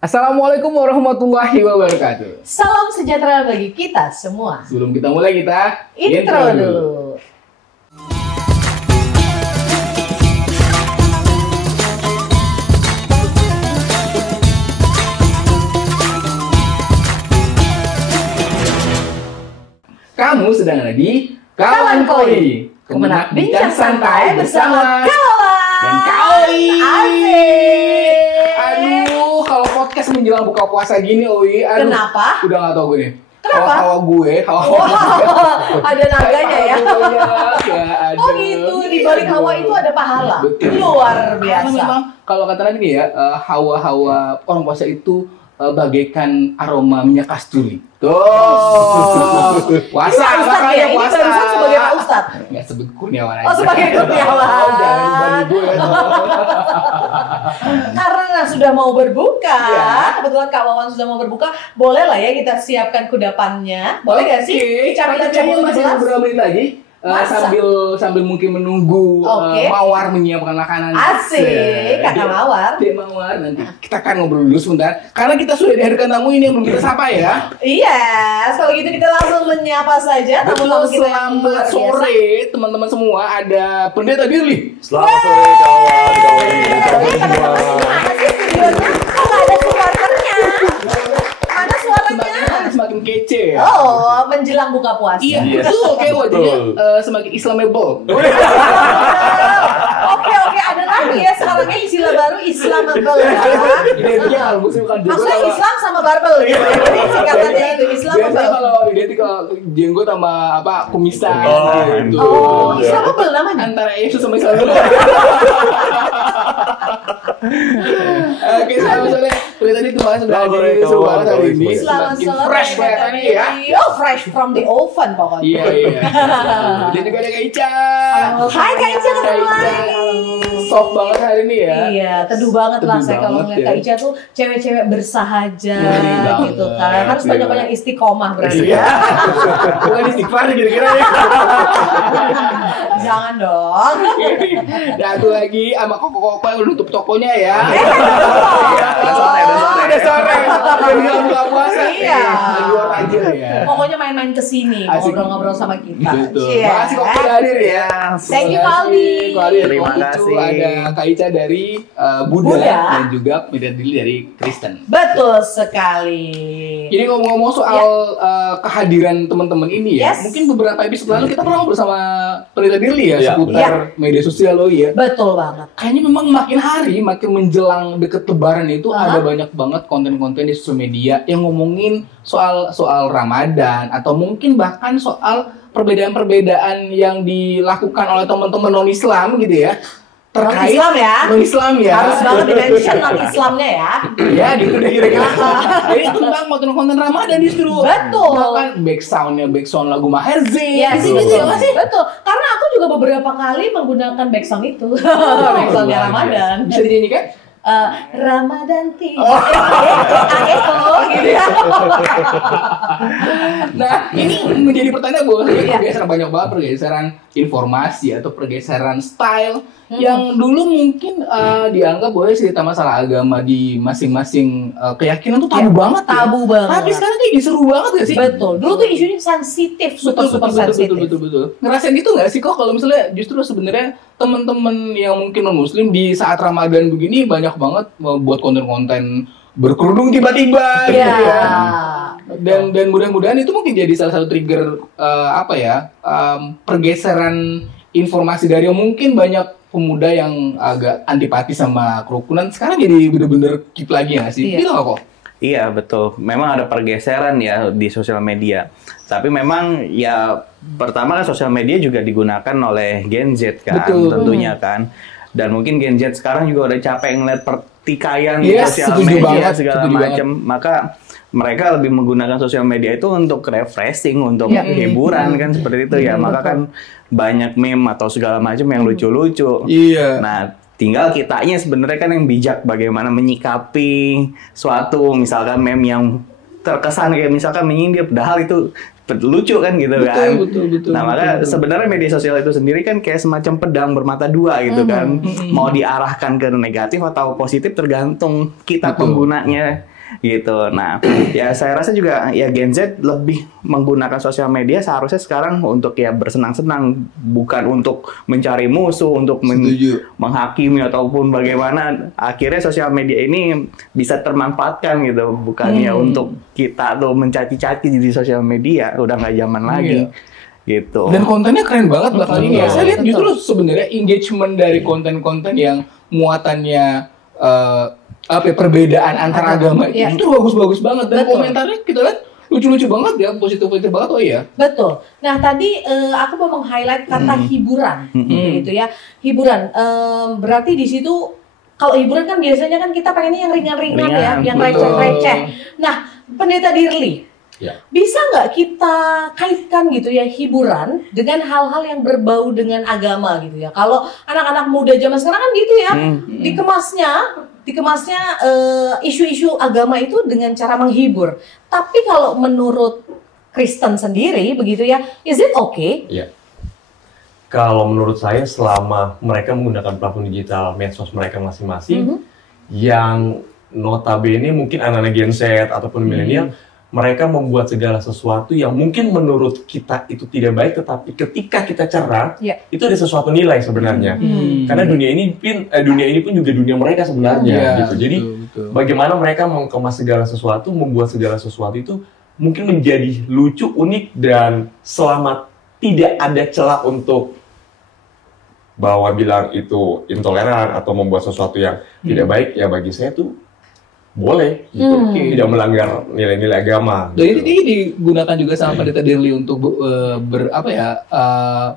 Assalamualaikum warahmatullahi wabarakatuh. Salam sejahtera bagi kita semua. Sebelum kita mulai, kita Intro dulu. Kamu sedang ada di Kawan Koi, Kemenak bincang santai bersama Kawan dan Koi. Asik. Aduh, kalau podcast menjelang buka puasa gini, Oi, aduh, Kenapa? udah gak tau gue nih. Kenapa? Hawa gue, Ada naganya ya. Ada. Oh gitu, di balik hawa itu ada pahala. Betul. Luar Karena biasa. memang kalau kata lagi nih ya, hawa-hawa orang puasa itu bagaikan aroma minyak kasturi. Tuh. Puasa, Ini Ustadz makanya ya? Ini puasa. barusan sebagai Pak Ustadz. Nggak sebut Kurniawan aja. Oh, sebagai Kurniawan. Oh, jangan dibanding gue ya. Karena sudah mau berbuka, Ya. kebetulan Kak Wawan sudah mau berbuka, boleh lah ya kita siapkan kudapannya. Boleh nggak sih? Kita Cabut masih beberapa menit lagi. Masa? Sambil mungkin menunggu Oke. Mawar menyiapkan makanan. Asik, Kakak Mawar. Dek Mawar, nanti kita akan ngobrol dulu sebentar. Karena kita sudah dihadirkan tamu ini yang belum kita sapa ya. Iya, kalau gitu kita langsung menyapa saja tamu-tamu kita yang luar Selamat biasa. sore teman-teman semua. Ada Pendeta Dirli. Selamat sore kawan-kawan. Tapi mana sih videonya? Kok nggak ada supporternya? Mana suaranya? Semakin kece ya. Oh, menjelang buka puasa. Iya, Yes. betul. Oke, wajahnya Betul. semakin Islamable. Oke, ada lagi ya sekarangnya istilah baru Islamable ya. Identiknya kalau muslim kan jenggot Maksudnya sama- Islam sama barbel gitu. Jadi singkatannya itu Biasanya Islamable. kalau identik kalau jenggot sama apa kumisan Oh, gitu. Oh, Islamable namanya. Antara Yesus sama Islamable. Oke, selamat sore. Seperti tadi terima kasih sudah Selamat sore, hadir seru banget hari ini. Selamat Semakin sore. fresh kelihatannya ya. Oh, fresh from the oven pokoknya. Iya. Dan juga ada Kak Ica. Hai Kak Ica, ketemu Kak Ica. lagi. Soft banget hari ini ya. Iya, teduh banget lah Teduh saya kalau banget ngeliat ya. Kak Ica tuh cewek-cewek bersahaja Banget. gitu kan. Harus Iya. banyak-banyak istiqomah berarti. Iya. Bukan istighfar nih kira-kira ya. Jangan dong. Dan aku lagi sama Koko-Koko yang nutup tokonya ya. Udah sore. Udah sore. Udah buka puasa. Iya. Lagi luar aja ya. Pokoknya main-main kesini, Asik. ngobrol-ngobrol sama kita. Betul. Iya. Makasih Koko udah hadir ya. Thank you, Pak Aldi. Terima kasih. Ada Kak Ica dari Buddha Buddha. dan juga Pendeta Dirli dari Kristen. Betul sekali. Jadi ngomong-ngomong soal kehadiran teman-teman ini ya, Yes. mungkin beberapa episode lalu kita pernah ngobrol sama Pendeta Dirli ya, Iya, seputar media sosial lo ya. Betul banget. Kayaknya memang makin hari, makin menjelang deket Lebaran itu Aha. ada banyak banget konten-konten di sosial media yang ngomongin soal Ramadan atau mungkin bahkan soal perbedaan-perbedaan yang dilakukan oleh teman-teman non-Islam gitu ya. Terkait Non-Islam ya. non-Islam ya. Harus banget di-mention non-Islamnya ya. Ya gitu deh kira-kira. Jadi tentang konten-konten Ramadan justru. Betul. Bahkan backsound lagu Maher Zain. Yes, Gitu-gitu ya, betul. Mas. Betul. Karena aku juga beberapa kali menggunakan backsound itu. Backsoundnya Ramadan. Bisa dinyanyikan? Ramadan tiba. Oh. Gitu ya. Nah, ini menjadi pertanyaan bahwa Iya. pergeseran banyak banget pergeseran informasi atau pergeseran style yang dulu mungkin dianggap bahwa cerita masalah agama di masing-masing keyakinan tuh tabu banget ya. Tabu banget. Tapi sekarang kayak seru banget gak sih? Betul. Dulu tuh isunya sensitif, super sensitif. Betul. Ngerasain gitu nggak sih kok kalau misalnya justru sebenarnya teman-teman yang mungkin non muslim di saat Ramadan begini banyak banget buat konten-konten berkerudung tiba-tiba Iya. gitu ya. Dan mudah-mudahan itu mungkin jadi salah satu trigger pergeseran informasi dari yang mungkin banyak pemuda yang agak antipati sama kerukunan sekarang jadi bener-bener keep lagi ya nggak sih? Iya. Gitu nggak kok? Iya betul. Memang ada pergeseran ya di sosial media. Tapi memang ya pertama kan sosial media juga digunakan oleh Gen Z kan, Betul. tentunya kan. Dan mungkin Gen Z sekarang juga udah capek ngeliat pertikaian Yes, sosial setuju media banget, segala setuju macam. Maka mereka lebih menggunakan sosial media itu untuk refreshing, untuk Ya. hiburan kan seperti itu ya. Maka kan banyak meme atau segala macam yang lucu-lucu. Iya. Nah, tinggal kitanya sebenarnya kan yang bijak bagaimana menyikapi suatu misalkan meme yang terkesan kayak misalkan menyindir padahal itu lucu kan gitu kan. Betul. Nah, maka sebenarnya media sosial itu sendiri kan kayak semacam pedang bermata dua gitu kan. Mau diarahkan ke negatif atau positif tergantung kita Betul. penggunanya gitu. Nah, ya saya rasa juga ya Gen Z lebih menggunakan sosial media seharusnya sekarang untuk ya bersenang-senang, bukan untuk mencari musuh, untuk menghakimi ataupun bagaimana. Akhirnya sosial media ini bisa termanfaatkan gitu, bukannya untuk kita tuh mencaci-caci di sosial media, udah nggak zaman lagi. Gitu. Dan kontennya keren banget belakangan ini ya. Saya lihat justru sebenarnya engagement dari konten-konten yang muatannya perbedaan antar agama itu bagus-bagus banget, dan komentarnya kita lihat lucu-lucu banget ya, positif-positif banget. Oh iya. Betul. Nah tadi aku mau meng-highlight kata hiburan, gitu ya. Hiburan. Berarti di situ kalau hiburan kan biasanya kan kita pengennya yang ringan-ringan ya, yang receh-receh. Nah, Pendeta Dirli, bisa nggak kita kaitkan gitu ya hiburan dengan hal-hal yang berbau dengan agama gitu ya? Kalau anak-anak muda zaman sekarang kan gitu ya, dikemasnya isu-isu agama itu dengan cara menghibur. Tapi kalau menurut Kristen sendiri begitu ya, is it okay? Iya. Kalau menurut saya selama mereka menggunakan platform digital medsos mereka masing-masing, yang notabene mungkin anak-anak Gen Z ataupun milenial, mereka membuat segala sesuatu yang mungkin menurut kita itu tidak baik, tetapi ketika kita cerah, itu ada sesuatu nilai sebenarnya. Karena dunia ini pun juga dunia mereka sebenarnya. Gitu. Jadi bagaimana mereka mengemas segala sesuatu, membuat segala sesuatu itu mungkin menjadi lucu, unik, dan selama tidak ada celah untuk bahwa bilang itu intoleran atau membuat sesuatu yang tidak baik, ya bagi saya tuh boleh gitu. Tidak melanggar nilai-nilai agama. Dan ini digunakan juga sama Pendeta Dirli untuk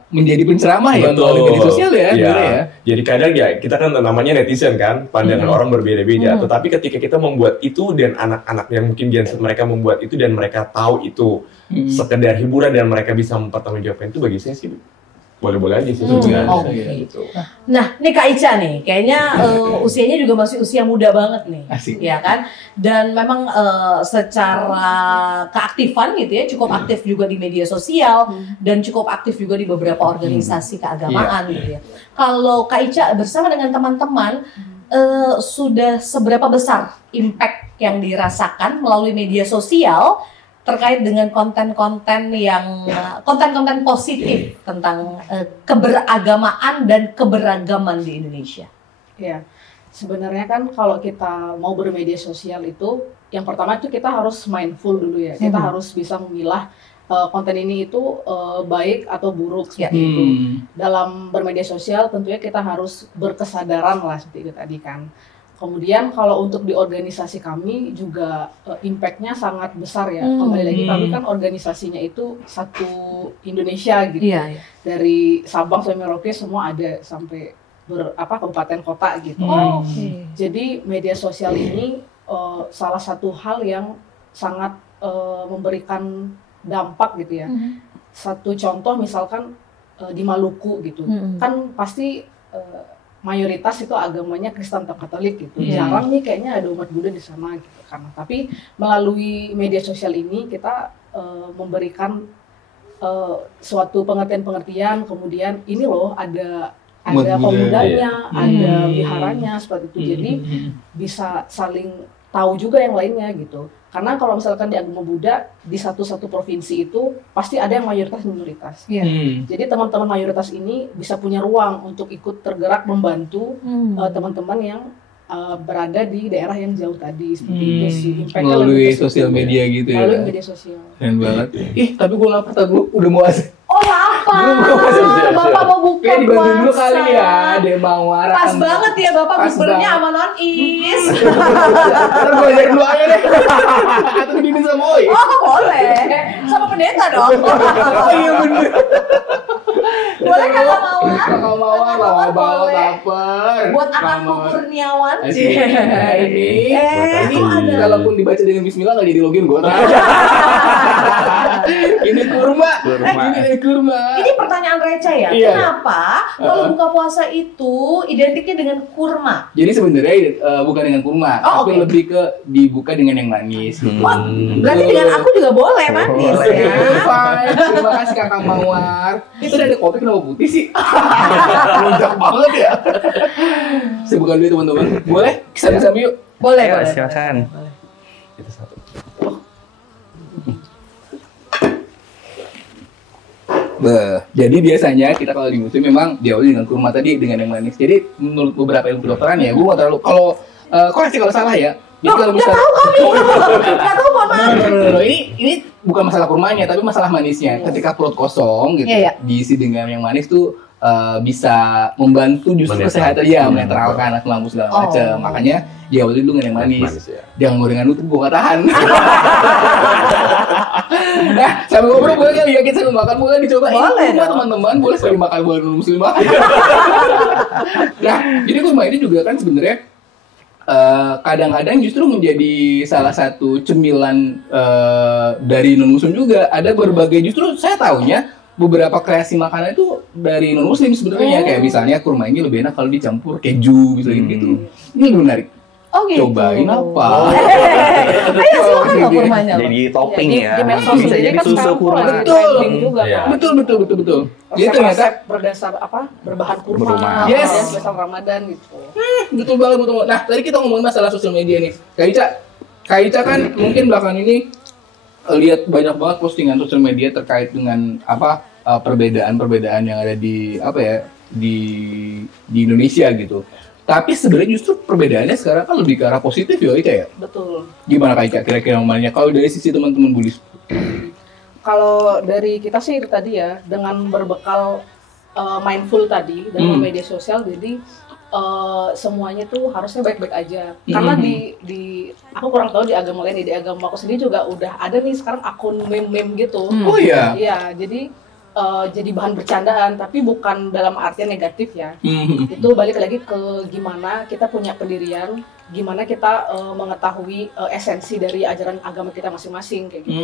menjadi penceramah ya melalui media sosial ya. Jadi kadang ya kita kan namanya netizen kan, pandangan orang berbeda-beda. Tetapi ketika kita membuat itu dan anak-anak yang mungkin Gen Z mereka membuat itu dan mereka tahu itu sekedar hiburan dan mereka bisa mempertanggungjawabkan itu, bagi saya sih boleh-boleh aja sih sebenarnya. Gitu. Nah, nih Kak Ica nih, kayaknya usianya juga masih usia muda banget nih, ya kan? Dan memang secara keaktifan gitu ya, cukup aktif juga di media sosial dan cukup aktif juga di beberapa organisasi keagamaan gitu ya. Kalau Kak Ica bersama dengan teman-teman sudah seberapa besar impact yang dirasakan melalui media sosial terkait dengan konten-konten positif tentang keberagamaan dan keberagaman di Indonesia? Ya, sebenarnya kan kalau kita mau bermedia sosial itu, yang pertama itu kita harus mindful dulu ya. Kita harus bisa memilah konten ini itu baik atau buruk seperti itu. Dalam bermedia sosial tentunya kita harus berkesadaran lah seperti itu tadi kan. Kemudian kalau untuk di organisasi kami juga impact-nya sangat besar ya. Kembali lagi kami kan organisasinya itu satu Indonesia gitu. Dari Sabang sampai Merauke semua ada, sampai kabupaten kota gitu. Jadi media sosial ini salah satu hal yang sangat memberikan dampak gitu ya. Satu contoh misalkan di Maluku gitu. Kan pasti mayoritas itu agamanya Kristen atau Katolik gitu. Jarang nih kayaknya ada umat Buddha di sana gitu. Tapi melalui media sosial ini kita memberikan suatu pengertian-pengertian, kemudian ini loh ada pemudanya, ada wiharanya seperti itu. Jadi bisa saling tahu juga yang lainnya gitu. Karena kalau misalkan di agama Buddha, di satu provinsi itu pasti ada yang mayoritas minoritas. Jadi teman-teman mayoritas ini bisa punya ruang untuk ikut tergerak membantu teman-teman yang berada di daerah yang jauh tadi. Seperti itu sih. Melalui sosial media gitu ya. Melalui media sosial. Keren banget. Tapi gue lapar, gue udah mau asik. Oh lapar, Bapak mau buka puasa. Dibantuin dulu kali ya, Demawar. Pas banget ya Bapak bukbernya sama non-is. Ntar gue ajarin lu aja deh. Atau dibimbing sama Oi. Oh boleh, sama pendeta dong. Oh iya bener. Boleh Kakak Mawar? Kakak Mawar, lama banget lapar. Buat Akangku Kurniawan. Ini kalaupun dibaca dengan Bismillah nggak jadi login gue. Ini kurma. Ini pertanyaan receh ya. Kenapa kalau buka puasa itu identiknya dengan kurma? Jadi sebenarnya bukan dengan kurma, tapi lebih ke dibuka dengan yang manis. Berarti dengan aku juga boleh manis ya. Terima kasih Kakak Mawar. Itu ada kopi kenapa putih sih? Lonjak banget ya. Saya buka dulu teman-teman. Boleh? Sambil yuk. Boleh. Silakan. Itu satu. Jadi biasanya kita kalau di musim memang diawali dengan kurma tadi dengan yang manis. Jadi menurut beberapa ilmu kedokteran ya, gue nggak terlalu kalau koreksi kalau salah ya. Loh, nggak tahu kami, nggak tahu mohon maaf. Ini bukan masalah kurmanya, tapi masalah manisnya. Ketika perut kosong gitu, diisi dengan yang manis tuh bisa membantu justru kesehatan ya, menetralkan asam lambung segala macam. Makanya diawali dulu dengan yang manis. Jangan gorengan itu gue nggak tahan. Nah, sambil ngobrol boleh kali ya kita makan, boleh dicobain kurma teman-teman, boleh sekali makan bukan muslim. Nah, jadi kurma ini juga kan sebenarnya kadang-kadang justru menjadi salah satu cemilan dari non muslim juga. Ada berbagai, justru saya tahunya beberapa kreasi makanan itu dari non muslim sebenarnya, kayak misalnya kurma ini lebih enak kalau dicampur keju misalnya gitu. Ini lebih menarik. Oh gitu. Cobain apa? Ayo silakan loh kurmanya. Jadi topping ya. Di medsos Bisa sendiri jadi kan susu sekarang kurma. trending juga kan. Betul. Jadi ternyata Resep berdasar berbahan kurma, Yes. spesial Ramadan gitu. betul banget. Nah, tadi kita ngomongin masalah sosial media nih. Kak Ica kan mungkin belakangan ini lihat banyak banget postingan sosial media terkait dengan perbedaan-perbedaan yang ada di di Indonesia gitu. Tapi sebenarnya justru perbedaannya sekarang kan lebih ke arah positif ya, Ica ya? Betul. Gimana Kak Ica kira-kira ngomongnya? Kalau dari sisi teman-teman Bulis? Kalau dari kita sih itu tadi ya, dengan berbekal mindful tadi dalam media sosial, jadi semuanya tuh harusnya baik-baik aja. Karena di aku kurang tahu di agama lain, di agama aku sendiri juga udah ada nih sekarang akun meme-meme gitu. Oh iya? Iya, jadi bahan bercandaan, tapi bukan dalam artian negatif ya. Itu balik lagi ke gimana kita punya pendirian, gimana kita mengetahui esensi dari ajaran agama kita masing-masing kayak gitu.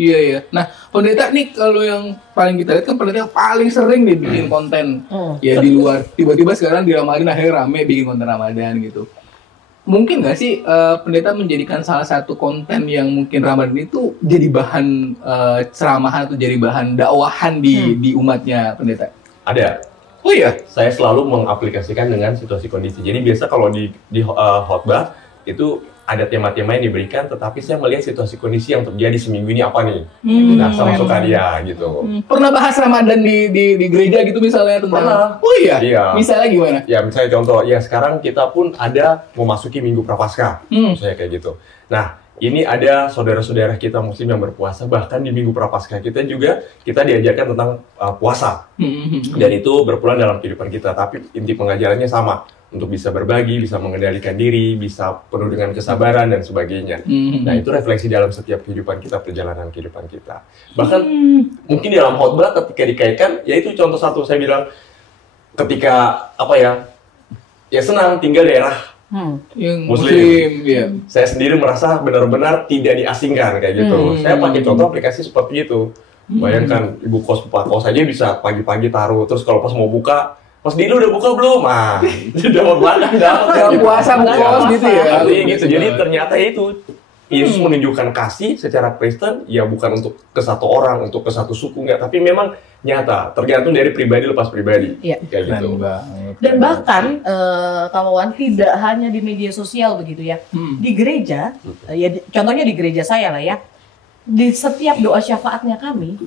Iya. Nah, pendeta nih kalau yang paling kita lihat kan pendeta yang paling sering nih bikin konten ya di luar. Tiba-tiba sekarang di Ramadan akhirnya rame bikin konten Ramadan gitu. Mungkin nggak sih pendeta menjadikan salah satu konten yang mungkin Ramadan itu jadi bahan ceramahan atau jadi bahan dakwahan di umatnya pendeta? Ada. Oh iya? Saya selalu mengaplikasikan dengan situasi kondisi. Jadi biasa kalau di khotbah itu ada tema-tema yang diberikan, tetapi saya melihat situasi kondisi yang terjadi seminggu ini apa nih. Nah, sama suka dia gitu. Pernah bahas Ramadan di gereja gitu misalnya tentang? Pernah. Oh iya? Iya. Misalnya gimana? Ya misalnya contoh, ya sekarang kita pun ada memasuki Minggu Prapaskah, misalnya kayak gitu. Nah, ini ada saudara-saudara kita muslim yang berpuasa, bahkan di Minggu Prapaskah kita juga kita diajarkan tentang puasa. Dan itu berperan dalam kehidupan kita, tapi inti pengajarannya sama. Untuk bisa berbagi, bisa mengendalikan diri, bisa penuh dengan kesabaran dan sebagainya. Nah, itu refleksi dalam setiap kehidupan kita, perjalanan kehidupan kita. Bahkan mungkin di dalam khotbah ketika dikaitkan, ya itu contoh satu saya bilang, ketika ya senang tinggal daerah Yang Muslim. Ya. Saya sendiri merasa benar-benar tidak diasingkan kayak gitu. Saya pakai contoh aplikasi seperti itu. Bayangkan ibu kos, pak kos aja bisa pagi-pagi taruh, terus kalau pas mau buka, pas dia udah buka belum? Dapat makan, dapat puasa bukos gitu ya. Artinya gitu. Jadi ternyata itu Yesus menunjukkan kasih secara Kristen, ya bukan untuk ke satu orang, untuk ke satu suku, enggak, tapi memang nyata, tergantung dari pribadi lepas pribadi. Kayak gitu. Dan bahkan kawan tidak hanya di media sosial begitu ya, di gereja, contohnya di gereja saya lah ya, di setiap doa syafaatnya kami,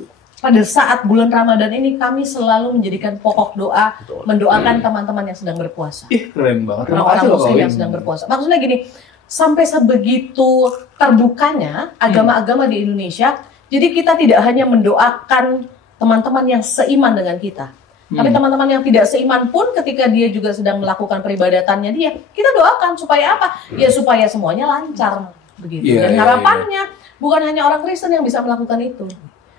pada saat bulan Ramadan ini kami selalu menjadikan pokok doa, mendoakan teman-teman yang sedang berpuasa. Keren banget. Orang-orang muslim yang sedang berpuasa. Maksudnya gini, sampai sebegitu terbukanya agama-agama di Indonesia, jadi kita tidak hanya mendoakan teman-teman yang seiman dengan kita, tapi teman-teman yang tidak seiman pun ketika dia juga sedang melakukan peribadatannya dia, kita doakan supaya apa? Ya supaya semuanya lancar begitu. Dan harapannya bukan hanya orang Kristen yang bisa melakukan itu,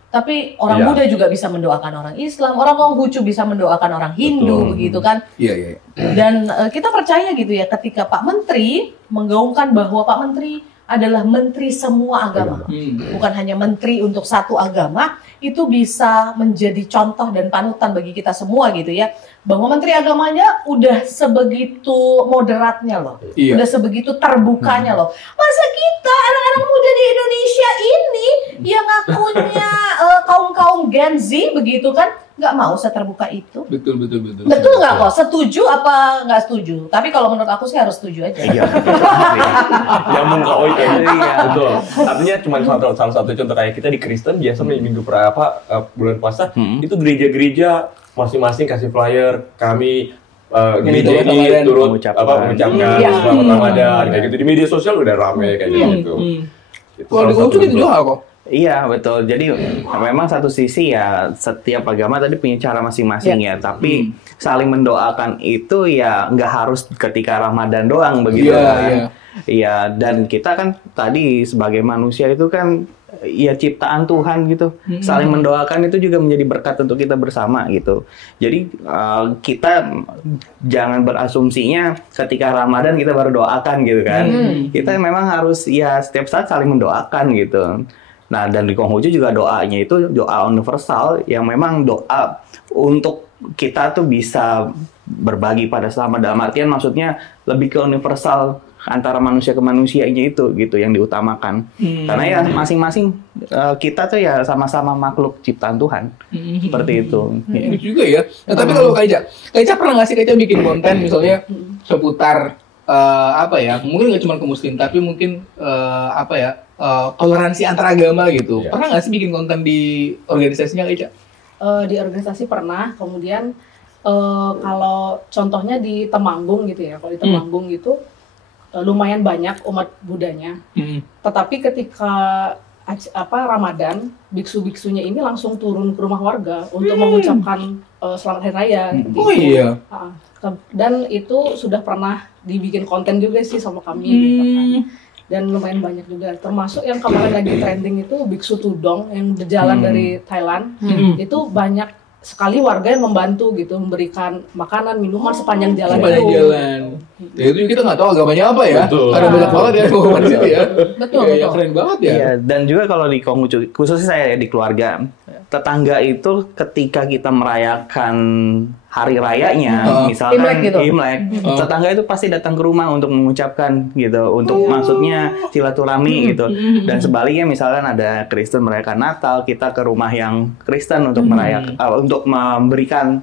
tapi orang Buddha juga bisa mendoakan orang Islam, orang Konghucu bisa mendoakan orang Hindu, begitu kan? Iya. Dan kita percaya gitu ya, ketika Pak Menteri menggaungkan bahwa Pak Menteri adalah menteri semua agama, bukan hanya menteri untuk satu agama, itu bisa menjadi contoh dan panutan bagi kita semua gitu ya, bahwa menteri agamanya udah sebegitu moderatnya loh, udah sebegitu terbukanya loh. Masa kita anak-anak muda di Indonesia ini yang ngakunya kaum-kaum Gen Z begitu kan, nggak mau seterbuka itu. Betul. Betul nggak kok? Setuju apa nggak setuju? Tapi kalau menurut aku sih harus setuju aja. Iya. Nyambung Kak Oi kayak gitu. Betul. Artinya cuma salah satu contoh kayak kita di Kristen biasa minggu bulan puasa itu gereja-gereja masing-masing kasih flyer, kami gereja ini turut mengucapkan selamat Ramadan kayak gitu. Di media sosial udah rame kayak gitu. Kalau di Konghucu itu juga kok. Iya betul. Jadi memang satu sisi ya setiap agama tadi punya cara masing-masing ya. Tapi saling mendoakan itu ya nggak harus ketika Ramadan doang begitu kan. Iya. Dan kita kan tadi sebagai manusia itu kan ya ciptaan Tuhan gitu. Saling mendoakan itu juga menjadi berkat untuk kita bersama gitu. Jadi kita jangan berasumsinya ketika Ramadan kita baru doakan gitu kan. Kita memang harus ya setiap saat saling mendoakan gitu. Nah, dan di Konghucu juga doanya itu doa universal yang memang doa untuk kita tuh bisa berbagi pada sesama, dalam artian maksudnya lebih ke universal antara manusia ke manusianya itu gitu yang diutamakan. Karena ya masing-masing kita tuh ya sama-sama makhluk ciptaan Tuhan. Seperti itu. Ini juga ya. Nah, tapi kalau Kak Ica pernah nggak sih Kak Ica bikin konten misalnya seputar mungkin nggak cuma ke Muslim tapi mungkin toleransi antar agama gitu. Pernah nggak sih bikin konten di organisasinya Kak Ica? Di organisasi pernah, kemudian kalau contohnya di Temanggung gitu ya, kalau di Temanggung gitu lumayan banyak umat Budanya, tetapi ketika Ramadan, biksu-biksunya ini langsung turun ke rumah warga untuk mengucapkan Selamat Hari Raya. Gitu. Oh iya. Dan itu sudah pernah dibikin konten juga sih sama kami gitu kan. Dan lumayan banyak juga, termasuk yang kemarin lagi trending itu Biksu Tudong yang berjalan dari Thailand. Itu banyak sekali warga yang membantu gitu, memberikan makanan, minuman sepanjang jalan itu. Ya itu kita nggak tahu agamanya apa ya. Betul. Ada banyak banget ya di situ ya. Betul. Ya, keren banget ya. Iya, dan juga kalau di Konghucu, khususnya saya di keluarga, tetangga itu ketika kita merayakan hari rayanya, misalkan Imlek, tetangga itu pasti datang ke rumah untuk mengucapkan gitu, untuk maksudnya silaturahmi gitu. Dan sebaliknya misalkan ada Kristen merayakan Natal, kita ke rumah yang Kristen untuk merayakan, untuk memberikan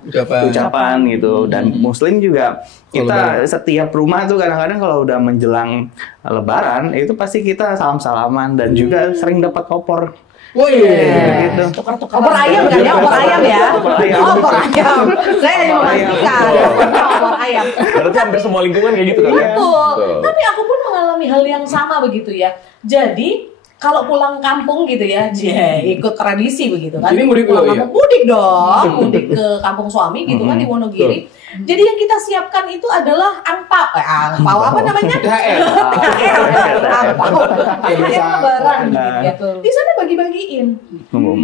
ucapan gitu. Dan Muslim juga kita setiap rumah tuh kadang-kadang kalau udah menjelang Lebaran itu pasti kita salam-salaman dan juga sering dapat opor. Woi, gitu. Opor ayam kan ya? Opor ayam ya? Opor ayam. Saya hanya memastikan. Opor ayam. Berarti hampir semua lingkungan kayak gitu kan ya? Betul. Tapi aku pun mengalami hal yang sama begitu ya. Jadi kalau pulang kampung gitu ya, ikut tradisi begitu kan. Jadi mudik dulu ya? Mudik dong, mudik ke kampung suami gitu kan di Wonogiri. Jadi yang kita siapkan itu adalah angpau apa namanya? THR. Angpau. THR lebaran gitu. Di sana bagi-bagiin.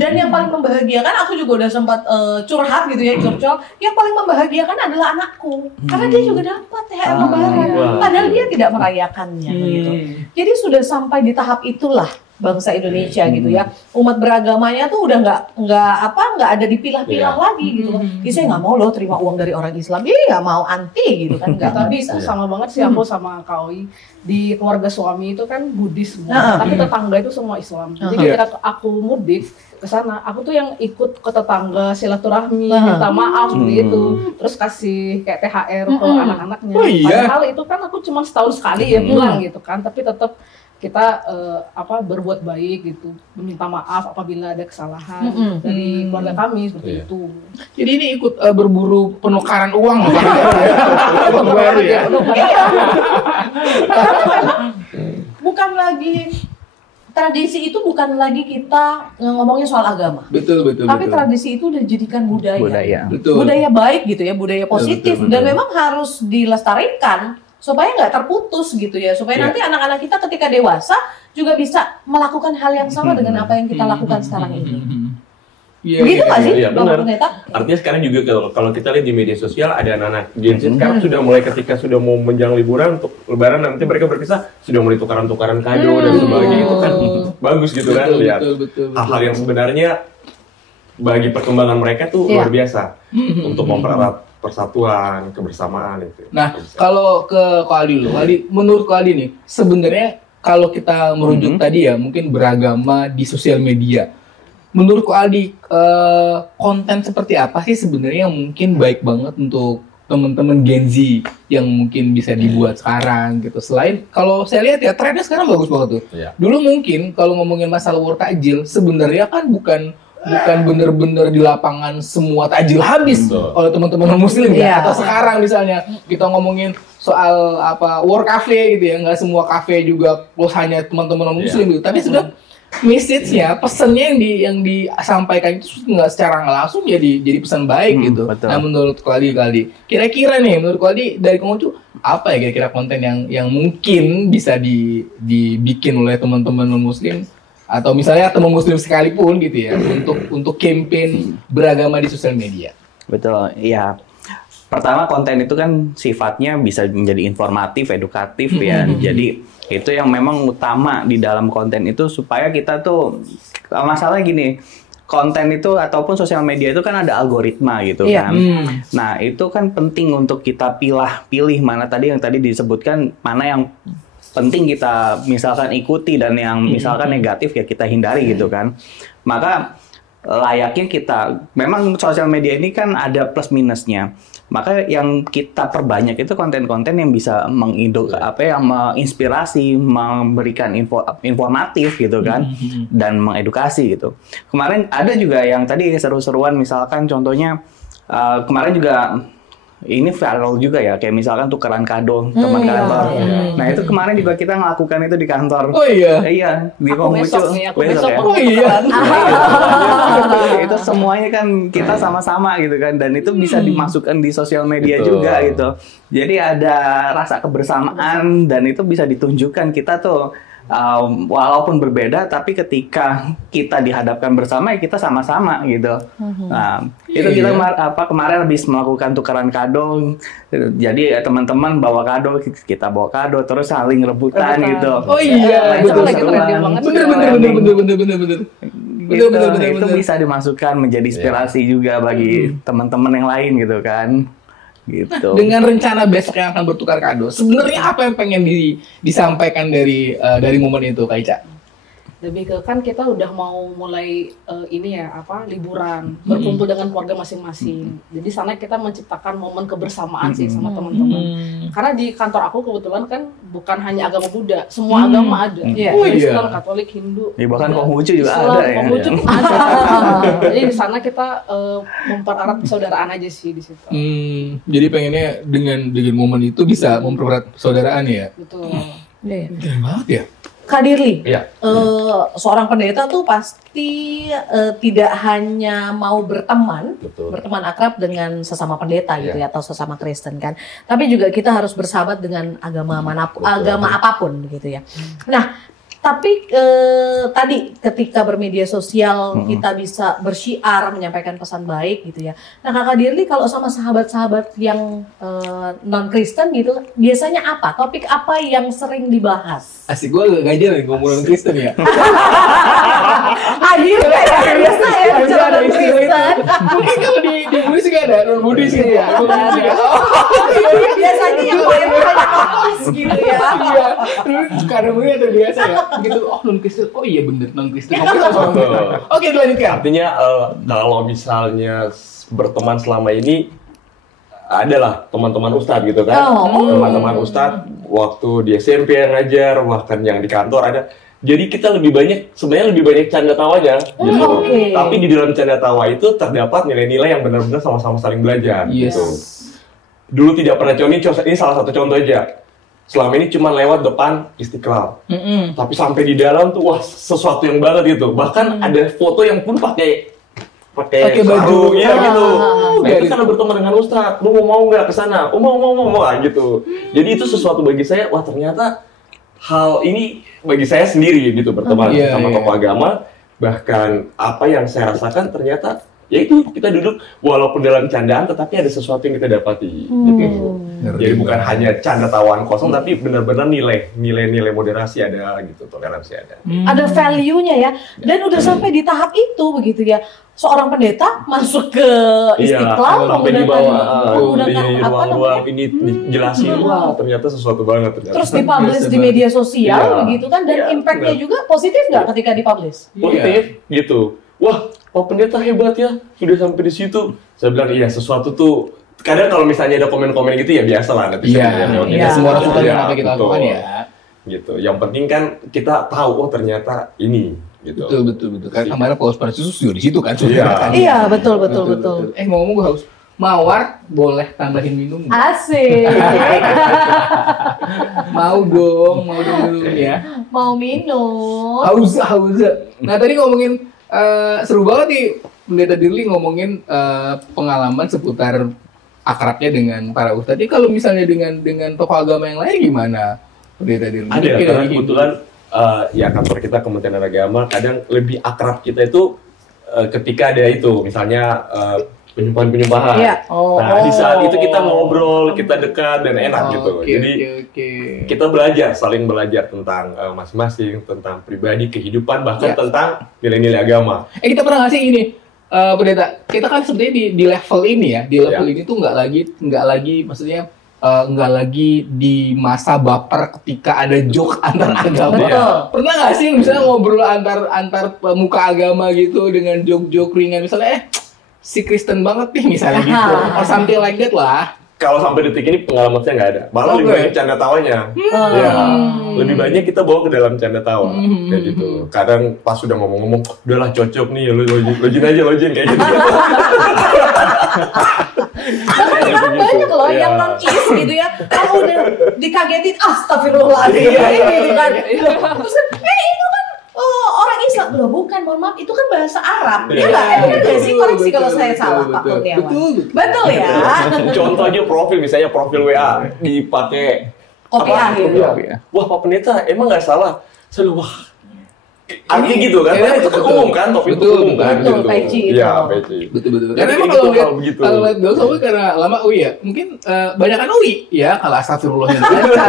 Dan yang paling membahagiakan, aku juga udah sempat curhat gitu ya, curcol. Yang paling membahagiakan adalah anakku. Karena dia juga dapat THR lebaran. Padahal dia tidak merayakannya begitu. Jadi sudah sampai di tahap itulah bangsa Indonesia gitu ya, umat beragamanya tuh udah nggak ada dipilah-pilah lagi gitu. Saya nggak mau loh terima uang dari orang Islam, dia nggak mau, anti gitu kan. Tapi itu sama banget sih aku sama Kak Oi. Di keluarga suami itu kan Buddhis semua, tapi tetangga itu semua Islam. Jadi ketika aku mudik ke sana, aku tuh yang ikut ke tetangga silaturahmi, minta maaf gitu, terus kasih kayak THR ke anak-anaknya. Padahal itu kan aku cuma setahun sekali ya pulang gitu kan, tapi tetap kita berbuat baik gitu, meminta maaf apabila ada kesalahan dari keluarga kami seperti itu. Jadi ini ikut berburu penukaran uang ya. Karena memang bukan lagi tradisi itu, bukan lagi kita ngomongin soal agama. Betul. Tapi tradisi itu udah jadikan budaya. Betul. Budaya baik gitu ya, budaya positif, dan memang harus dilestarikan supaya nggak terputus gitu ya, supaya nanti anak-anak kita ketika dewasa juga bisa melakukan hal yang sama dengan apa yang kita lakukan sekarang ini. Begitu nggak sih? Iya, benar. Artinya sekarang juga kalau kita lihat di media sosial ada anak-anak Gen Z sekarang sudah mulai ketika sudah mau menjelang liburan untuk Lebaran nanti mereka berpisah sudah mulai tukaran-tukaran kado dan sebagainya, itu kan bagus gitu kan lihat hal-hal yang sebenarnya bagi perkembangan mereka tuh luar biasa untuk mempererat persatuan, kebersamaan itu. Nah, kalau ke Ko Aldi dulu, menurut Ko Aldi nih, sebenarnya kalau kita merujuk tadi ya, mungkin beragama di sosial media, menurut Ko Aldi, konten seperti apa sih sebenarnya yang mungkin baik banget untuk teman-teman Gen Z yang mungkin bisa dibuat sekarang gitu? Selain kalau saya lihat ya trennya sekarang bagus banget tuh. Dulu mungkin kalau ngomongin masalah war takjil sebenarnya kan bukan bener-bener di lapangan semua takjil habis oleh teman-teman muslim ya. Atau sekarang misalnya kita ngomongin soal war cafe gitu ya, nggak semua cafe juga close hanya teman-teman muslim gitu. Tapi sudah message-nya, pesannya yang disampaikan itu nggak secara langsung jadi pesan baik gitu. Betul. Nah menurut Aldi, kira-kira nih menurut Aldi dari Konghucu apa ya kira-kira konten yang mungkin bisa dibikin oleh teman-teman non-muslim atau misalnya teman muslim sekalipun gitu ya untuk campaign beragama di sosial media? Betul, ya. Pertama konten itu kan sifatnya bisa menjadi informatif, edukatif ya. Jadi itu yang memang utama di dalam konten itu supaya kita tuh, masalah gini, konten itu ataupun sosial media itu kan ada algoritma gitu kan. Nah itu kan penting untuk kita pilih mana tadi yang tadi disebutkan, mana yang penting kita misalkan ikuti dan yang misalkan negatif ya kita hindari gitu kan. Maka layaknya kita, memang sosial media ini kan ada plus minusnya. Maka yang kita perbanyak itu konten-konten yang bisa menginspirasi, memberikan informatif gitu kan, dan mengedukasi gitu. Kemarin ada juga yang tadi seru-seruan, misalkan contohnya kemarin juga ini viral juga ya, kayak misalkan tukeran kado teman kantor. Nah itu kemarin juga kita melakukan itu di kantor. Oh iya? Iya, di Konghucu. Besok Ya. Oh iya? Itu semuanya kan kita sama-sama gitu kan, dan itu bisa dimasukkan di sosial media juga gitu. Jadi ada rasa kebersamaan dan itu bisa ditunjukkan kita tuh walaupun berbeda, tapi ketika kita dihadapkan bersama ya kita sama-sama gitu. Nah itu kita kemarin habis melakukan tukaran kado, jadi teman-teman bawa kado, kita bawa kado, terus saling rebutan gitu. Oh iya, itu lagi trending banget. Bener. Itu bisa dimasukkan menjadi inspirasi juga bagi teman-teman yang lain gitu kan. Gitu. Dengan rencana besok yang akan bertukar kado, sebenarnya apa yang pengen disampaikan dari momen itu, Kak Ica? Lebih ke kan kita udah mau mulai liburan, berkumpul dengan keluarga masing-masing. Jadi sana kita menciptakan momen kebersamaan sih sama teman-teman. Karena di kantor aku kebetulan kan bukan hanya agama Buddha, semua agama ada. Kristen, Katolik, Hindu. Ya, bahkan Konghucu juga ada ya. Konghucu ada. Jadi di sana kita mempererat persaudaraan aja sih di situ. Jadi pengennya dengan momen itu bisa mempererat persaudaraan ya. Betul. Keren banget ya. Kak Dirli, seorang pendeta tuh pasti tidak hanya mau berteman akrab dengan sesama pendeta gitu ya, atau sesama Kristen kan, tapi juga kita harus bersahabat dengan agama manapun, agama apapun gitu ya. Nah, tapi tadi ketika bermedia sosial kita bisa bersyiar, menyampaikan pesan baik gitu ya. Nah Kakak Dirli kalau sama sahabat-sahabat yang non-Kristen gitu, biasanya apa? Topik apa yang sering dibahas? Asik, gue agak gajian nih ngomongin Kristen ya. Akhirnya ya, biasa ya bicara non-Kristen. Mungkin kalau di Buddhis juga ada, non-Buddhis gitu ya. Biasanya yang paling non-Kristen gitu ya. Iya, karena mungkin ada biasa ya. Gitu, non-Kristen, oh iya bener non-Kristen. Oke, dilanjutkan. Artinya kalau misalnya berteman selama ini adalah teman-teman ustadz gitu kan, teman-teman ustadz waktu di SMP yang ngajar, bahkan yang di kantor ada. Jadi kita sebenarnya lebih banyak canda tawanya gitu. Tapi di dalam canda tawa itu terdapat nilai-nilai yang benar-benar sama-sama saling belajar gitu. Dulu tidak pernah ini salah satu contoh aja. Selama ini cuma lewat depan Istiqlal. Tapi sampai di dalam tuh wah sesuatu yang banget gitu. Bahkan ada foto yang pun pakai baju ya gitu. Nah itu karena berteman dengan Ustadz, lu mau nggak ke sana? Mau gitu. Jadi itu sesuatu bagi saya, wah ternyata hal ini bagi saya sendiri gitu, berteman sama tokoh agama. Bahkan apa yang saya rasakan ternyata yaitu kita duduk walaupun dalam candaan tetapi ada sesuatu yang kita dapati gitu. Jadi bukan hanya canda tawaan kosong tapi benar-benar nilai moderasi ada gitu, toleransi ada. Ada value-nya ya. Dan udah sampai di tahap itu begitu ya. Seorang pendeta masuk ke Istiqlal menggunakan ruang ini dijelasin, wah ternyata sesuatu banget ternyata. Terus dipublish di media sosial begitu kan, dan impact-nya juga positif nggak ketika dipublish? Positif gitu. wah Pak Pendeta hebat ya, sudah sampai di situ. Saya bilang iya, sesuatu tuh kadang kalau misalnya ada komen-komen gitu ya biasa lah nanti. Iya, semua orang suka dengan apa kita lakukan ya. Gitu. Yang penting kan kita tahu oh ternyata ini. Gitu. Betul. Kan kemarin Paulus Tarsus juga di situ kan. Iya, betul. Ngomong gue haus. Mawar boleh tambahin minum. Asik. Mau dong minum ya. Mau minum. Haus. Nah tadi ngomongin seru banget nih Pendeta Dirli ngomongin pengalaman seputar akrabnya dengan para ustadz. Jadi kalau misalnya dengan tokoh agama yang lain gimana Pendeta Dirli? Ada, karena kebetulan ya kantor kita Kementerian Agama kadang lebih akrab kita itu ketika ada itu misalnya penyumpahan. Iya. Nah di saat itu kita ngobrol, kita dekat dan enak gitu. Jadi kita saling belajar tentang masing-masing, tentang pribadi, kehidupan, bahkan tentang nilai-nilai agama. Kita pernah ngasih ini, Pendeta. Kita kan sebenarnya di level ini ya, di level ini tuh nggak lagi, maksudnya nggak lagi di masa baper ketika ada joke antar agama. Pernah nggak sih misalnya ngobrol antar pemuka agama gitu dengan joke ringan, misalnya si Kristen banget nih misalnya gitu, or something like that lah. Kalau sampai detik ini pengalaman saya nggak ada, malah lebih banyak canda tawanya. Ya, lebih banyak kita bawa ke dalam canda tawa kayak gitu. Kadang pas sudah ngomong-ngomong, udahlah cocok nih, login kayak gitu. Banyak loh yang nangis gitu ya, kalau udah dikagetin astagfirullahaladzim gitu kan. Terus itu kan orang Islam loh, bukan, mohon maaf, itu kan bahasa Arab. Ya nggak? Benar sih, koreksi kalau saya salah Pak Kurniawan. Betul ya. Contoh aja profil, misalnya profil WA dipakai kopiah gitu. Wah Pak Pendeta, emang nggak salah. Saya wah arti gitu kan? Karena itu kan umum kan, topik itu umum kan. Betul, peci itu. Iya, peci. Betul. Karena emang kalau lihat gak usah karena lama mungkin banyak kan ya kalau astagfirullah yang baca.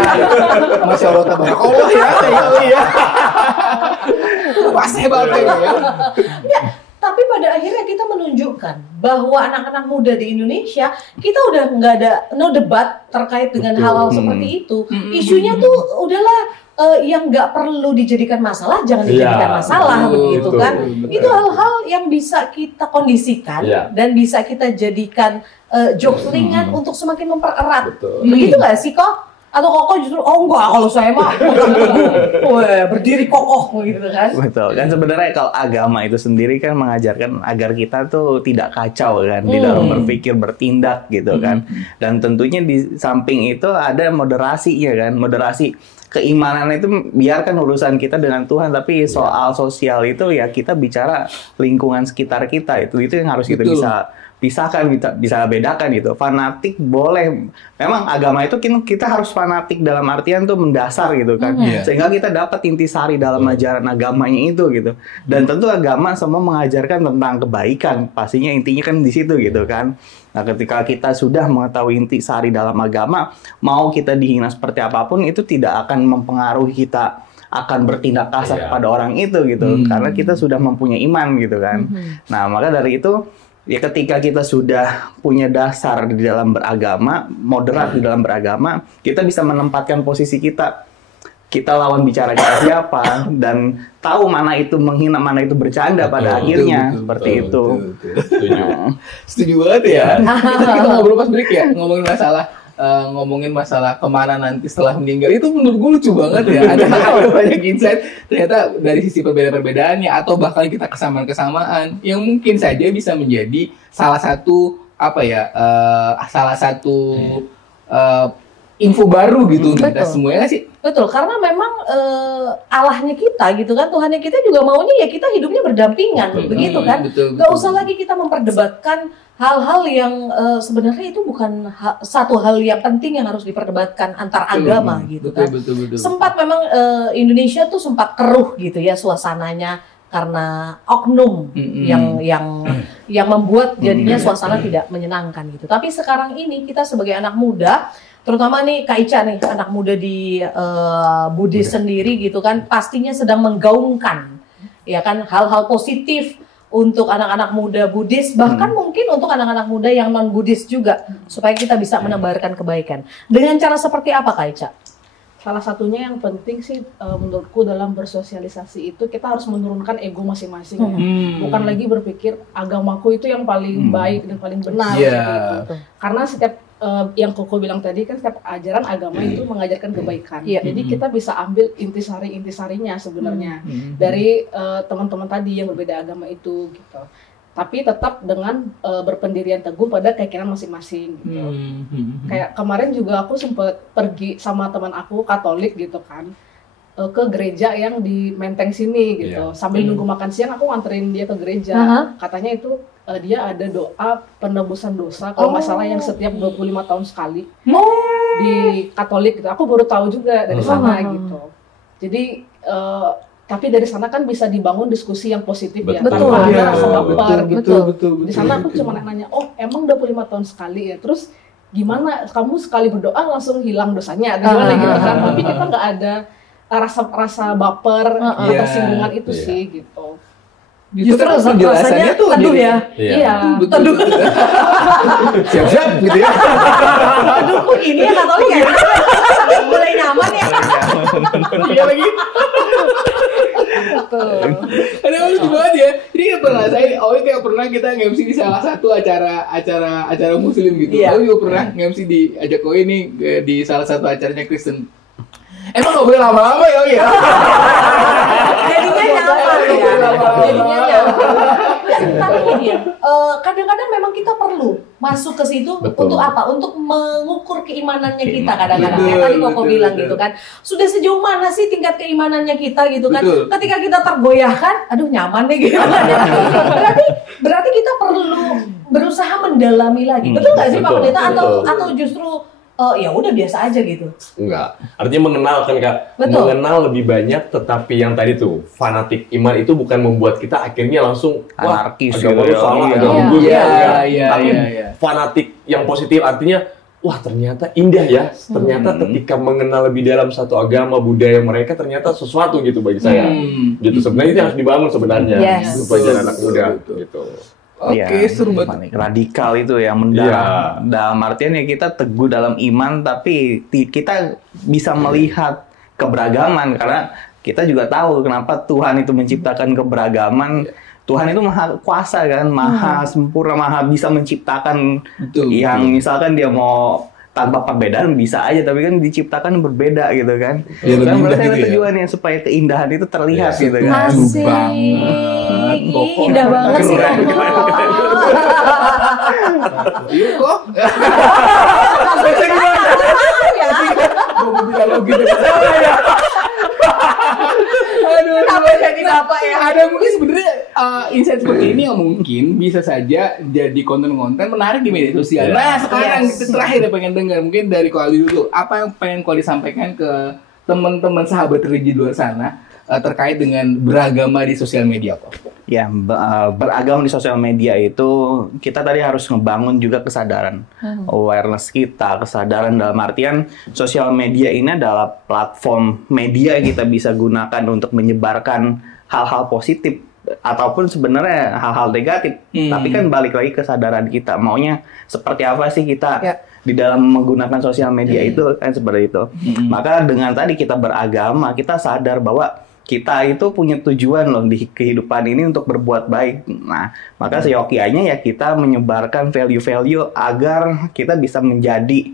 Masya Allah tabarakallah ya. Pas hebat ya. Tapi pada akhirnya kita menunjukkan bahwa anak-anak muda di Indonesia kita udah nggak ada debat terkait dengan hal-hal seperti itu. Isunya tuh udahlah yang nggak perlu dijadikan masalah, jangan dijadikan masalah begitu kan. Itu hal-hal yang bisa kita kondisikan dan bisa kita jadikan jokes ringan untuk semakin mempererat. Begitu nggak sih kok? Atau kokoh justru enggak, kalau saya mah berdiri kokoh gitu kan. Betul. Kan sebenarnya kalau agama itu sendiri kan mengajarkan agar kita tuh tidak kacau kan di dalam berpikir, bertindak gitu kan. Dan tentunya di samping itu ada moderasinya kan. Moderasi keimanan itu biarkan urusan kita dengan Tuhan, tapi soal sosial itu ya kita bicara lingkungan sekitar kita, itu yang harus kita bisa pisahkan, bisa bedakan gitu. Fanatik boleh, memang agama itu kita harus fanatik dalam artian tuh mendasar gitu kan, sehingga kita dapat intisari dalam ajaran agamanya itu gitu. Dan tentu agama semua mengajarkan tentang kebaikan, pastinya intinya kan di situ gitu kan. Nah, ketika kita sudah mengetahui intisari dalam agama, mau kita dihina seperti apapun itu tidak akan mempengaruhi kita akan bertindak kasar pada orang itu gitu, karena kita sudah mempunyai iman gitu kan. Nah, maka dari itu ya ketika kita sudah punya dasar di dalam beragama, moderat di dalam beragama, kita bisa menempatkan posisi kita. Kita lawan bicara kita siapa dan tahu mana itu menghina, mana itu bercanda pada akhirnya seperti itu. Setuju banget ya. Kita ngobrol pas break ya, ngomongin masalah kemana nanti setelah meninggal, itu menurut gue lucu banget ya. Ada banyak insight ternyata dari sisi perbedaan-perbedaannya atau bahkan kita kesamaan-kesamaan yang mungkin saja bisa menjadi salah satu info baru gitu untuk kita semua, ya sih? Betul, karena memang Allahnya kita gitu kan, Tuhannya kita juga maunya ya kita hidupnya berdampingan, begitu kan? Gak usah lagi kita memperdebatkan hal-hal yang sebenarnya itu bukan satu hal yang penting yang harus diperdebatkan antar agama gitu kan. Betul. Sempat memang Indonesia tuh sempat keruh gitu ya suasananya karena oknum yang membuat jadinya suasana tidak menyenangkan gitu. Tapi sekarang ini kita sebagai anak muda, terutama nih Kak Ica nih, anak muda di Buddhis sendiri gitu kan, pastinya sedang menggaungkan ya kan hal-hal positif untuk anak-anak muda Buddhis, bahkan mungkin untuk anak-anak muda yang non-Buddhis juga, supaya kita bisa menebarkan kebaikan. Dengan cara seperti apa Kak Ica? Salah satunya yang penting sih menurutku dalam bersosialisasi itu kita harus menurunkan ego masing-masing. Bukan lagi berpikir agamaku itu yang paling baik dan paling benar. Gitu. Karena setiap yang Koko bilang tadi kan setiap ajaran agama itu mengajarkan kebaikan. Jadi kita bisa ambil intisarinya sebenarnya dari teman-teman tadi yang berbeda agama itu gitu. Tapi tetap dengan berpendirian teguh pada keyakinan masing-masing gitu. Kayak kemarin juga aku sempat pergi sama teman aku Katolik gitu kan ke gereja yang di Menteng sini gitu. Sambil nunggu makan siang aku nganterin dia ke gereja. Katanya itu dia ada doa penebusan dosa kalau nggak salah yang setiap 25 tahun sekali di Katolik gitu. Aku baru tahu juga dari sana gitu. Jadi tapi dari sana kan bisa dibangun diskusi yang positif ya, tanpa ada rasa baper gitu. Di sana aku cuma nanya, oh emang 25 tahun sekali ya, terus gimana kamu sekali berdoa langsung hilang dosanya, gimana gitu kan? Tapi kita nggak ada rasa baper, ketersinggungan itu sih gitu. Justru rasanya tuh teduh ya. Iya. Teduh. Siap-siap gitu ya. Aduh, kok ini ya Katolik ya? Mulai nyaman ya. Iya lagi. Ada lucu banget ya. Jadi pernah kayak pernah kita nge-MC di salah satu acara muslim gitu. Aku juga pernah nge-MC diajak nih di salah satu acaranya Kristen. Emang nggak boleh lama-lama ya? Jadinya nyaman ya. Tapi ini ya, kadang-kadang memang kita perlu masuk ke situ. Untuk apa? Untuk mengukur keimanannya kita kadang-kadang. Ya tadi Koko bilang gitu kan. Sudah sejauh mana sih tingkat keimanannya kita gitu kan? Ketika kita tergoyahkan, aduh nyaman deh gitu. Berarti kita perlu berusaha mendalami lagi. Betul nggak sih Pak Pendeta? Atau justru ya udah biasa aja gitu. Enggak. Artinya mengenal kan Kak. Mengenal lebih banyak, tetapi yang tadi tuh fanatik iman itu bukan membuat kita akhirnya langsung anarkis agama lu salah, agama gue tapi fanatik yang positif artinya wah ternyata indah ya. Ternyata ketika mengenal lebih dalam satu agama, budaya mereka ternyata sesuatu gitu bagi saya. Gitu sebenarnya itu harus dibangun sebenarnya supaya anak muda gitu. Oke, seru banget. Radikal itu yang mendalam. Dalam artian ya kita teguh dalam iman, tapi kita bisa melihat keberagaman karena kita juga tahu kenapa Tuhan itu menciptakan keberagaman. Tuhan itu maha kuasa kan, maha sempurna, maha bisa menciptakan yang misalkan dia mau tanpa perbedaan bisa aja, tapi kan diciptakan berbeda gitu kan. Kan berarti ada tujuannya supaya keindahan itu terlihat gitu kan. Asik. Indah banget sih Iya kok. Kenapa jadi bapak ya? Ada mungkin sebenarnya insight seperti ini yang mungkin bisa saja jadi konten-konten menarik di media sosial. Nah sekarang kita terakhir pengen dengar mungkin dari Koali dulu. Apa yang pengen Koali sampaikan ke teman-teman sahabat religi di luar sana terkait dengan beragama di sosial media kok? Ya, beragama di sosial media itu kita tadi harus ngebangun juga kesadaran, awareness kita, kesadaran dalam artian sosial media ini adalah platform media yang kita bisa gunakan untuk menyebarkan hal-hal positif ataupun sebenarnya hal-hal negatif. Tapi kan balik lagi kesadaran kita, maunya seperti apa sih kita di dalam menggunakan sosial media itu kan seperti itu. Maka dengan tadi kita beragama, kita sadar bahwa kita itu punya tujuan loh di kehidupan ini untuk berbuat baik. Nah, maka seyogianya ya kita menyebarkan value-value agar kita bisa menjadi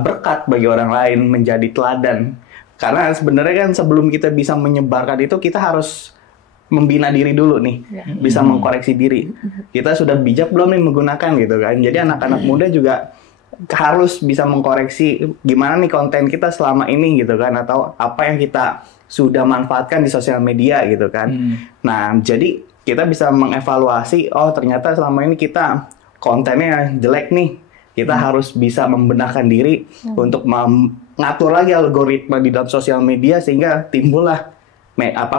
berkat bagi orang lain, menjadi teladan. Karena sebenarnya kan sebelum kita bisa menyebarkan itu kita harus membina diri dulu nih, bisa mengkoreksi diri. Kita sudah bijak belum nih menggunakan gitu kan. Jadi anak-anak muda juga harus bisa mengkoreksi gimana nih konten kita selama ini gitu kan, atau apa yang kita sudah manfaatkan di sosial media gitu kan. Nah, jadi kita bisa mengevaluasi, oh ternyata selama ini kita kontennya jelek nih. Kita harus bisa membenahkan diri untuk mengatur lagi algoritma di dalam sosial media sehingga timbullah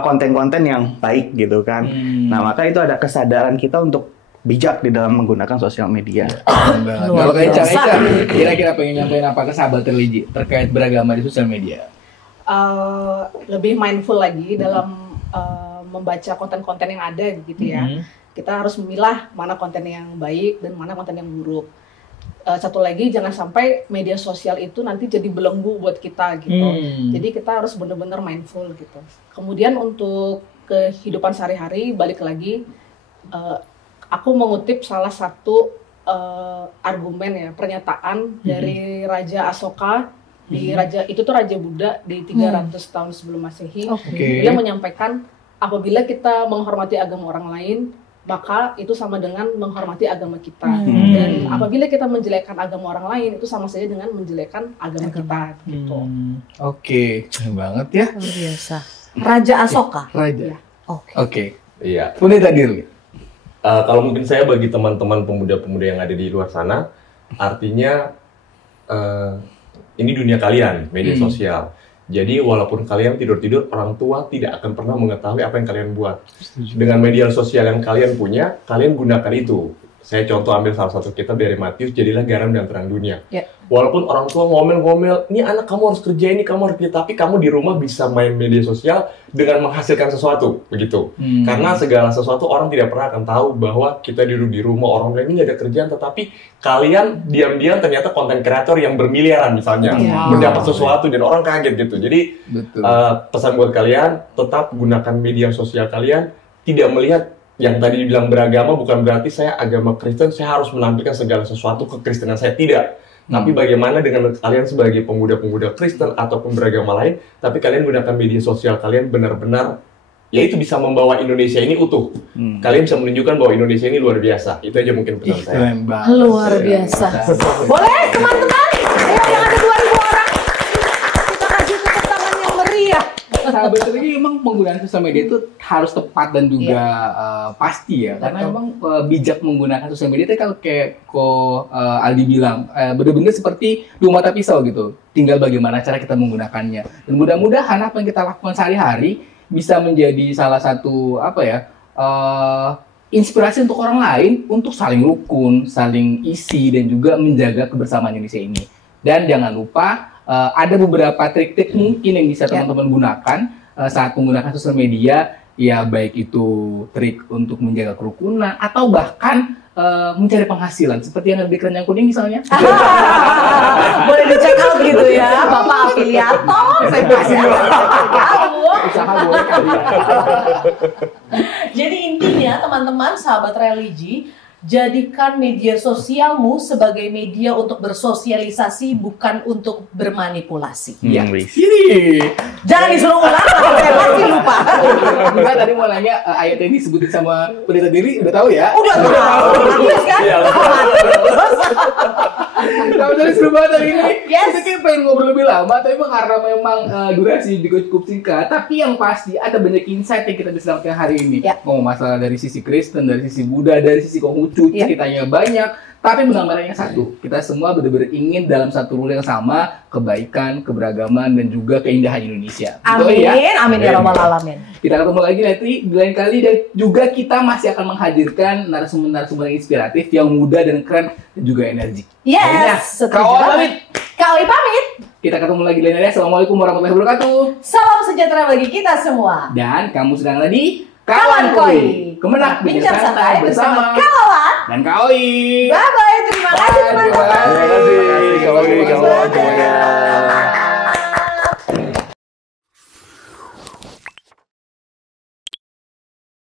konten-konten yang baik gitu kan. Nah, maka itu ada kesadaran kita untuk bijak di dalam menggunakan sosial media. Kalau kayak Eca, kira-kira pengen nyampein apa ke sahabat religi terkait beragama di sosial media? Lebih mindful lagi dalam membaca konten-konten yang ada gitu ya. Kita harus memilah mana konten yang baik dan mana konten yang buruk. satu lagi jangan sampai media sosial itu nanti jadi belenggu buat kita gitu. Jadi kita harus benar-benar mindful gitu. Kemudian untuk kehidupan sehari-hari, balik lagi, aku mengutip salah satu argumen ya, pernyataan dari Raja Asoka di itu tuh Raja Buddha di 300 tahun sebelum Masehi. Dia menyampaikan apabila kita menghormati agama orang lain, maka itu sama dengan menghormati agama kita. Dan apabila kita menjelekkan agama orang lain, itu sama saja dengan menjelekkan agama kita gitu. Keren banget ya. Luar biasa. Raja Asoka. Raja. Oke. Iya. Pendeta Dirli. Kalau mungkin saya bagi teman-teman pemuda-pemuda yang ada di luar sana, artinya ini dunia kalian, media sosial. Jadi walaupun kalian tidur-tidur, orang tua tidak akan pernah mengetahui apa yang kalian buat. Dengan media sosial yang kalian punya, kalian gunakan itu. Saya contoh ambil salah satu kitab dari Matius, jadilah garam dan terang dunia. Walaupun orang tua ngomel-ngomel, ini anak kamu harus kerja, ini kamu harus kerja, tapi kamu di rumah bisa main media sosial dengan menghasilkan sesuatu, begitu. Karena segala sesuatu orang tidak pernah akan tahu bahwa kita duduk di rumah, orang bilang ini nggak ada kerjaan, tetapi kalian diam-diam ternyata konten kreator yang bermiliaran misalnya, mendapat sesuatu dan orang kaget gitu. Jadi pesan buat kalian, tetap gunakan media sosial kalian, tidak melihat yang tadi dibilang beragama bukan berarti saya agama Kristen, saya harus menampilkan segala sesuatu kekristenan saya, tidak. Tapi bagaimana dengan kalian sebagai pemuda-pemuda Kristen ataupun beragama lain, tapi kalian gunakan media sosial kalian benar-benar, yaitu bisa membawa Indonesia ini utuh. Kalian bisa menunjukkan bahwa Indonesia ini luar biasa. Itu aja mungkin pesan saya. Luar biasa. Boleh teman-teman? Ayo yang ada 2.000 orang. Kita kasih tepuk tangan yang meriah. Sahabat ini memang penggunaan sosial media itu harus tepat dan juga pasti ya, karena memang bijak menggunakan sosial media itu kalau kayak Aldi bilang benar-benar seperti dua mata pisau gitu, tinggal bagaimana cara kita menggunakannya. Dan mudah-mudahan apa yang kita lakukan sehari-hari bisa menjadi salah satu inspirasi untuk orang lain untuk saling rukun, saling isi dan juga menjaga kebersamaan Indonesia ini. Dan jangan lupa ada beberapa trik-trik mungkin yang bisa teman-teman gunakan saat menggunakan sosial media, ya baik itu trik untuk menjaga kerukunan atau bahkan mencari penghasilan seperti yang ada di Keranjang Kuning misalnya. Boleh dicek out gitu ya, Bapak afiliator, saya kasih usaha boleh kali ya. Jadi intinya teman-teman sahabat religi, jadikan media sosialmu sebagai media untuk bersosialisasi, bukan untuk bermanipulasi. Ini. Jangan disuruh ulang, saya pasti lupa. Enggak, tadi mau nanya ayat ini disebutin sama pendeta Diri, udah tahu ya? Udah tahu, terus kan? Kamu tadi seru banget hari ini. Yes. Kita kayak pengen ngobrol lebih lama, tapi karena memang durasi juga cukup singkat. Tapi yang pasti ada banyak insight yang kita bisa dapatkan hari ini. Ngomong masalah dari sisi Kristen, dari sisi Buddha, dari sisi Konghucu, ceritanya banyak. Tapi benang-benangnya satu, kita semua benar-benar ingin dalam satu rule yang sama, kebaikan, keberagaman, dan juga keindahan Indonesia. Amin, amin ya rabbal alamin. Kita ketemu lagi nanti di lain kali, dan juga kita masih akan menghadirkan narasumber-narasumber yang inspiratif, yang muda dan keren, dan juga energik. Yes, Kau pamit. Kau pamit. Kita ketemu lagi lain kali. Assalamualaikum warahmatullahi wabarakatuh. Salam sejahtera bagi kita semua. Dan kamu sedang di Kawan Koi. Kemenak bincang santai bersama Kawan dan Koi. Bye bye, terima kasih teman-teman. Terima kasih.